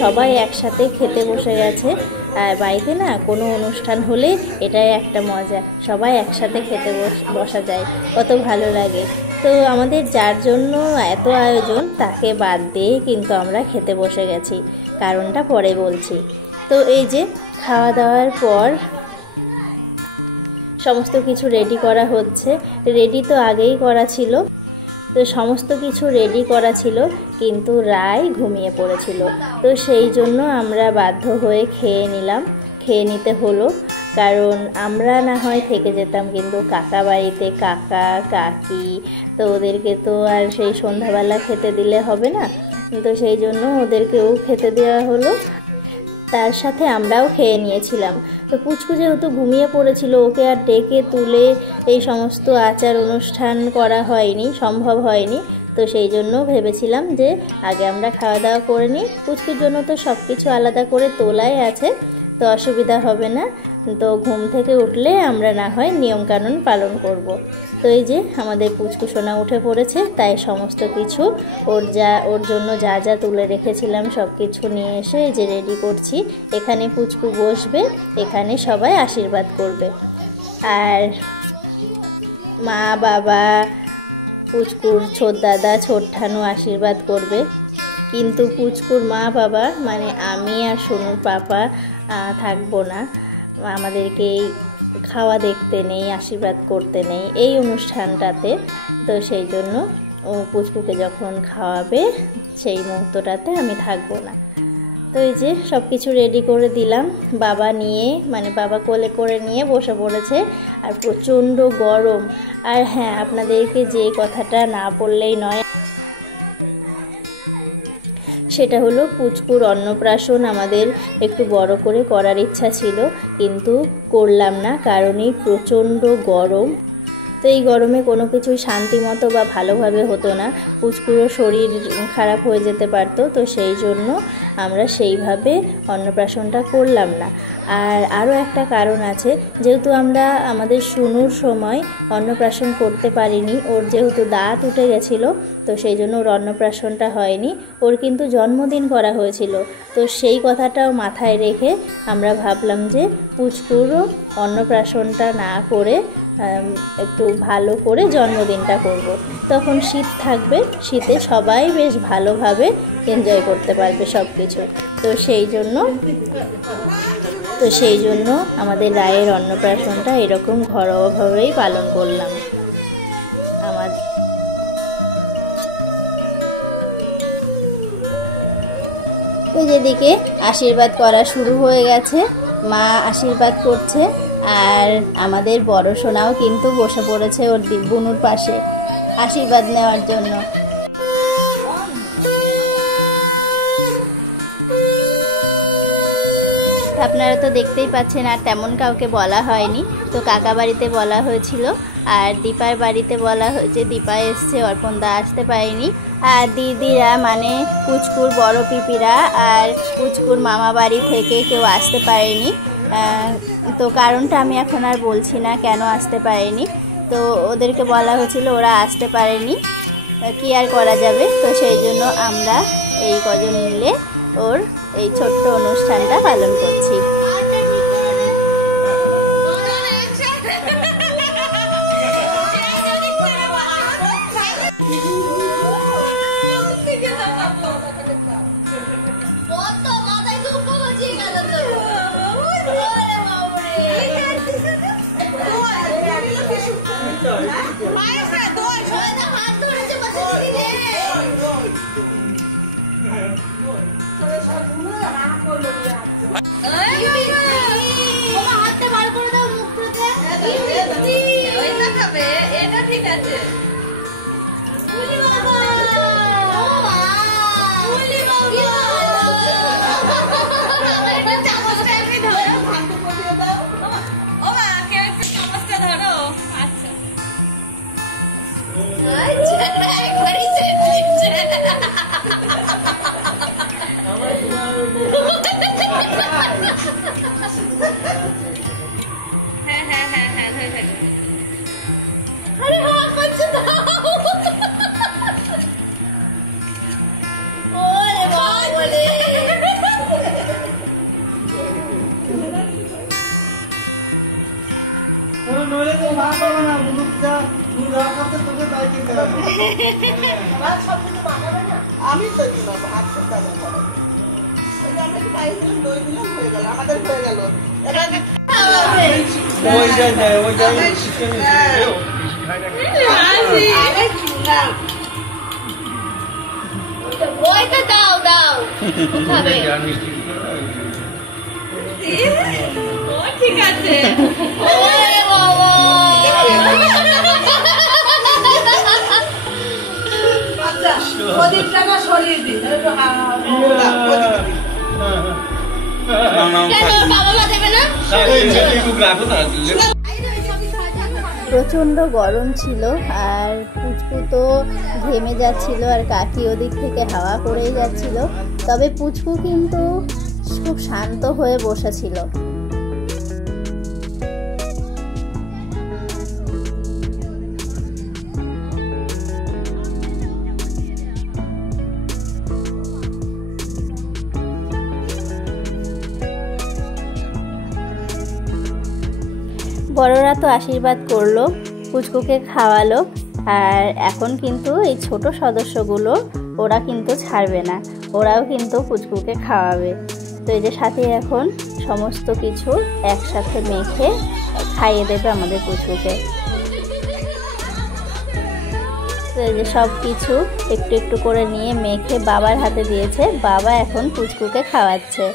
সবাই একসাথে খেতে বসে গেছে। আর বাড়িতে না কোনো অনুষ্ঠান হলে এটাই একটা মজা, সবাই একসাথে খেতে বসা যায়, কত ভালো লাগে। তো আমাদের যার জন্য এত আয়োজন তাকে বাদ দিয়ে কিন্তু আমরা খেতে বসে গেছি, কারণটা পরে বলছি। তো এই যে খাওয়া দাওয়ার পর সমস্ত কিছু রেডি করা হচ্ছে। রেডি তো আগেই করা ছিল, তো সমস্ত কিছু রেডি করা ছিল, কিন্তু রায় ঘুমিয়ে পড়েছিল। তো সেই জন্য আমরা বাধ্য হয়ে খেয়ে নিতে হলো। কারণ আমরা না হয় থেকে যেতাম, কিন্তু কাকা বাড়িতে কাকা কাকি, তো ওদেরকে তো আর সেই সন্ধ্যাবেলা খেতে দিলে হবে না, তো সেই জন্য ওদেরকেও খেতে দেওয়া হলো, তার সাথে আমরাও খেয়ে নিয়েছিলাম। তো পুচকু যেহেতু ঘুমিয়ে পড়েছিল, ওকে আর ডেকে তুলে এই সমস্ত আচার অনুষ্ঠান করা হয়নি, সম্ভব হয়নি। তো সেই জন্য ভেবেছিলাম যে আগে আমরা খাওয়া দাওয়া করে নিই। পুচকুর জন্য তো সব কিছু আলাদা করে তোলাই আছে, তো অসুবিধা হবে না। তো ঘুম থেকে উঠলে আমরা না হয় নিয়মকানুন পালন করব। তো এই যে আমাদের পুচকু সোনা উঠে পড়েছে, তাই সমস্ত কিছু ওর জন্য যা যা তুলে রেখেছিলাম সব কিছু নিয়ে এসে এই যে রেডি করছি। এখানে পুচকু বসবে, এখানে সবাই আশীর্বাদ করবে, আর মা বাবা, পুচকুর ছোট দাদা ছোট ঠানু আশীর্বাদ করবে। কিন্তু পুচকুর মা বাবা মানে আমি আর সোনুর পাপা থাকবো না, আমাদেরকে খাওয়া দেখতে নেই, আশীর্বাদ করতে নেই এই অনুষ্ঠানটাতে। তো সেই জন্য ও পুচকুকে যখন খাওয়াবে সেই মুহূর্তটাতে আমি থাকবো না। তো এই যে সব কিছু রেডি করে দিলাম, বাবা কোলে করে নিয়ে বসে পড়েছে। আর প্রচণ্ড গরম। আর হ্যাঁ, আপনাদেরকে যে কথাটা না বললেই নয়, সেটা হলো পুচকুর অন্নপ্রাশন আমাদের একটু বড় করে করার ইচ্ছা ছিল, কিন্তু করলাম না, কারণ এই প্রচণ্ড গরম। তো এই গরমে কোনো কিছুই শান্তি মতো বা ভালোভাবে হতো না, পুচকুরও শরীর খারাপ হয়ে যেতে পারতো। তো সেই জন্য আমরা সেইভাবে অন্নপ্রাশনটা করলাম না। আর আরও একটা কারণ আছে, যেহেতু আমরা আমাদের শুনুর সময় অন্নপ্রাশন করতে পারিনি, ওর যেহেতু দাঁত উঠে গেছিলো, তো সেই জন্য ওর অন্নপ্রাশনটা হয়নি। ওর কিন্তু জন্মদিন করা হয়েছিল, তো সেই কথাটাও মাথায় রেখে আমরা ভাবলাম যে পুচকুরও অন্নপ্রাশনটা না করে একটু ভালো করে জন্মদিনটা করব। তখন শীত থাকবে, শীতে সবাই বেশ ভালোভাবে এনজয় করতে পারবে সব কিছু। তো সেই জন্য আমাদের রায়ের অন্নপ্রাশনটা এরকম ঘরোয়াভাবেই পালন করলাম। ওই যেদিকে আশীর্বাদ করা শুরু হয়ে গেছে, মা আশীর্বাদ করছে, আর আমাদের বড় সোনাও কিন্তু বসে পড়েছে ওর বুনুর পাশে আশীর্বাদ নেওয়ার জন্য। আপনারা তো দেখতেই পাচ্ছেন, আর তেমন কাউকে বলা হয়নি। তো কাকা বাড়িতে বলা হয়েছিল, আর দীপার বাড়িতে বলা হয়েছে। দীপা এসছে, অর্পণদা আসতে পারেনি। আর দিদিরা মানে পুচকুর বড় পিপিরা আর পুচকুর মামা বাড়ি থেকে কেউ আসতে পারেনি। তো কারণটা আমি এখন আর বলছি না কেন আসতে পারেনি। তো ওদেরকে বলা হয়েছিল, ওরা আসতে পারেনি, কি আর করা যাবে। তো সেই জন্য আমরা এই কজন মিলে ওর এই ছোট্ট অনুষ্ঠানটা পালন করছি। ঠিক আছে, আমি তো দিলাম আটশো টাকা করে আমরা কি পাই দিলাম দই দিলাম হয়ে গেল আমাদের হয়ে গেল এবার ওইটা দাও দাও ঠিক আছে আচ্ছা প্রদীপ টাকা সরিয়ে দিই প্রচণ্ড গরম ছিল আর পুচকু তো ঘেমে যাচ্ছিল আর কাকি ওদিক থেকে হাওয়া করেই যাচ্ছিল, তবে পুচকু কিন্তু খুব শান্ত হয়ে বসেছিল। বড়রা তো আশীর্বাদ করলো, পুচকুকে খাওয়ালো, আর এখন কিন্তু এই ছোট সদস্যগুলো ওরা কিন্তু ছাড়বে না, ওরাও কিন্তু পুচকুকে খাওয়াবে। তো এই যে সাথে এখন সমস্ত কিছু একসাথে মেখে খাইয়ে দেবে আমাদের পুচকুকে। তো এই যে সব কিছু একটু একটু করে নিয়ে মেখে বাবার হাতে দিয়েছে, বাবা এখন পুচকুকে খাওয়াচ্ছে।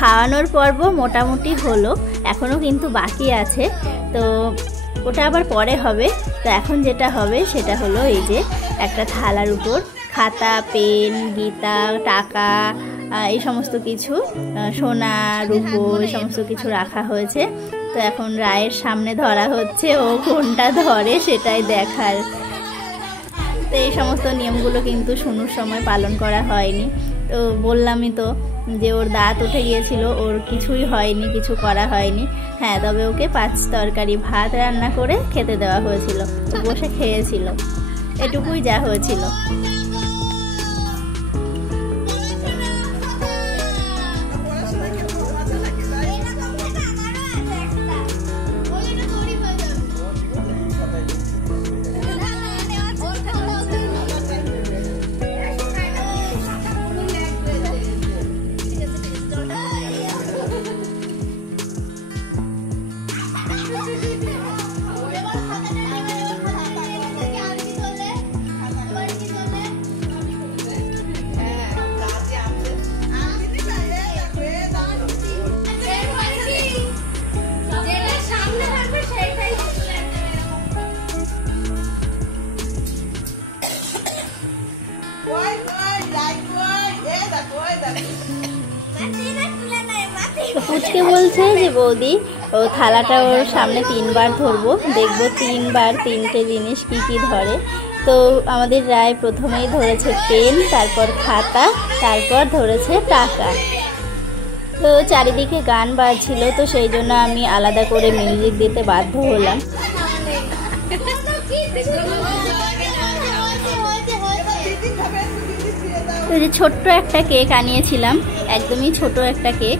খাওয়ানোর পর্ব মোটামুটি হলো, এখনও কিন্তু বাকি আছে, তো ওটা আবার পরে হবে। তো এখন যেটা হবে সেটা হলো এই যে একটা থালার উপর খাতা, পেন, গীতা, টাকা, এই সমস্ত কিছু, সোনা, রূপো, এই সমস্ত কিছু রাখা হয়েছে। তো এখন রায়ের সামনে ধরা হচ্ছে, ও কোনটা ধরে সেটাই দেখার। তো এই সমস্ত নিয়মগুলো কিন্তু শুনুর সময় পালন করা হয়নি। তো বললামই তো যে ওর দাঁত উঠে গিয়েছিল, ওর কিছুই হয়নি, কিছু করা হয়নি। হ্যাঁ, তবে ওকে 5 তরকারি ভাত রান্না করে খেতে দেওয়া হয়েছিল, তো বসে খেয়েছিল, এটুকুই যা হয়েছিল। পুচকে বলছে যে বৌদি ও থালাটা ওর সামনে 3 বার ধরবো, দেখবো 3 বার 3টে জিনিস কি কি ধরে। তো আমাদের রায় প্রথমেই ধরেছে পেন, তারপর খাতা, তারপর ধরেছে টাকা। তো চারিদিকে গান বাজছিল, তো সেই জন্য আমি আলাদা করে মিউজিক দিতে বাধ্য হলাম। তো যে ছোট্ট একটা কেক আনিয়েছিলাম, একদমই ছোট একটা কেক,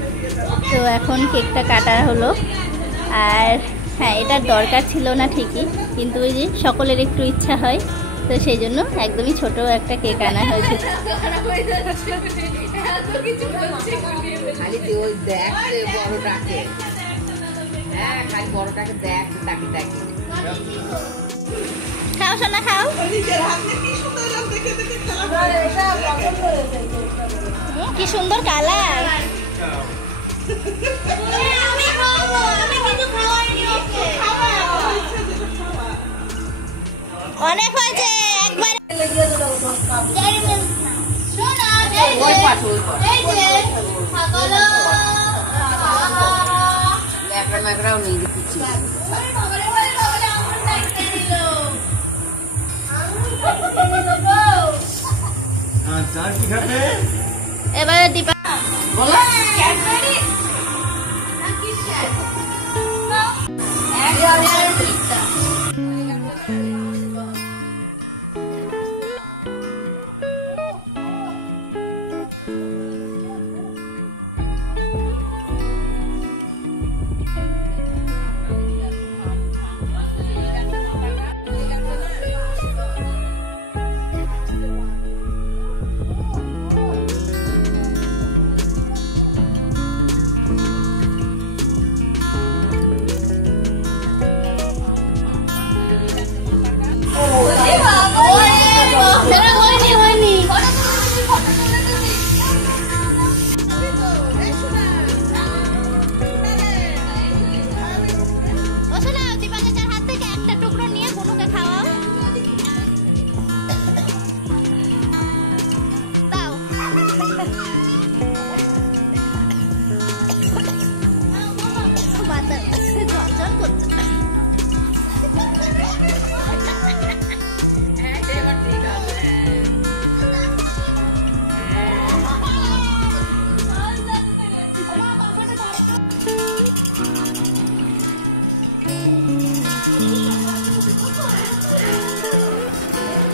তো এখন কেকটা কাটা হলো। আর হ্যাঁ, এটার দরকার ছিল না ঠিকই, কিন্তু ওই যে সকলের একটু ইচ্ছা হয়, তো সেই জন্য একদমই ছোট একটা কেক আনা হয়েছে। বড়টাকে দেখ, তাকে খাও সোনা খাও। নিজের হাতে কি সুন্দর দেখে দেখে খেলা এটা পছন্দ হয়েছে কি সুন্দর কালার। আমি খাবো, আমি কিছু খাওয়াইনি ওকে। অনেক হয়েছে একবার। শোনা এই যে ছাগল ম্যাকড়াও নেই দেখছি। এবারে দীপা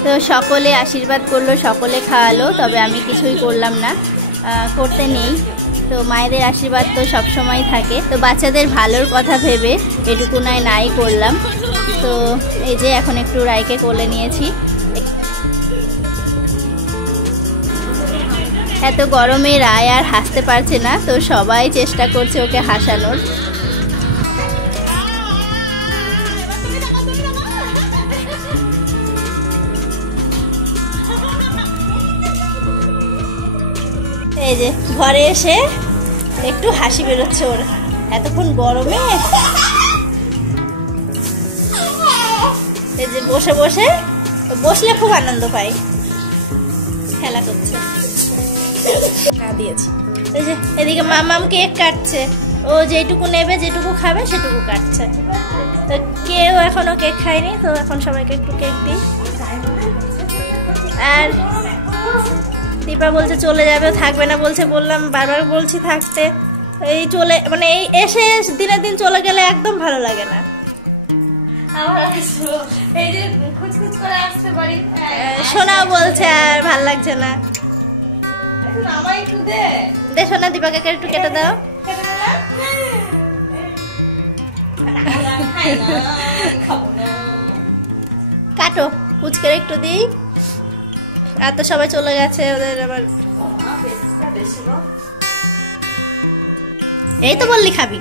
তো সকলে আশীর্বাদ করলো, সকলে খাওয়ালো, তবে আমি কিছুই করলাম না, করতে নেই। তো মায়েদের আশীর্বাদ তো সবসময় থাকে, তো বাচ্চাদের ভালোর কথা ভেবে এটুকু নাই করলাম। তো এই যে এখন একটু রায়কে কোলে নিয়েছি। এত গরমে রায় আর হাসতে পারছে না, তো সবাই চেষ্টা করছে ওকে হাসানোর। এই যে ঘরে এসে একটু হাসি বেরোচ্ছে ওর, এতক্ষণ গরমে এই যে বসলে খুব আনন্দ পাই, খেলা করছে। দিয়েছি এই যে এদিকে মামাম কেক কাটছে, ও যেটুকু নেবে যেটুকু খাবে সেটুকু কাটছে। তো কেউ এখনো কেক খায়নি, তো এখন সবাইকে একটু কেক দিই। আর দীপা বলছে চলে যাবে, থাকবে না বলছে, বললাম বারবার বলছি থাকতে। এই চলে মানে এই এসে দিনের দিন চলে গেলে একদম ভালো লাগে না। এই যে খুচখুচ করে আসছে বাড়ি, সোনাও বলছে আর ভাল লাগছে না। আমায় একটু দে সোনা, দীপাকে একটু কেটে দাও। কাটো, পুচকে একটু দিই। আর তো সবাই চলে গেছে, ওদের আবার এই তো বললি খাবি,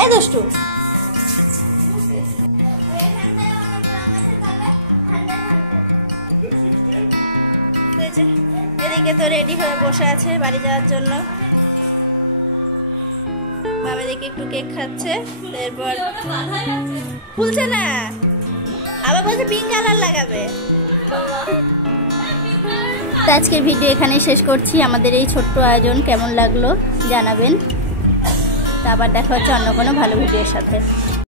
এই দুষ্টু। এদিকে তো রেডি হয়ে বসে আছে বাড়ি যাওয়ার জন্য। বাবা দেখে একটু কেক খাচ্ছে, এরপর খুলছে না, আবার বলছে পিঙ্ক কালার লাগাবে। তো আজকের ভিডিও এখানেই শেষ করছি। আমাদের এই ছোট্ট আয়োজন কেমন লাগলো জানাবেন। তা আবার দেখা হচ্ছে অন্য কোনো ভালো ভিডিওর সাথে।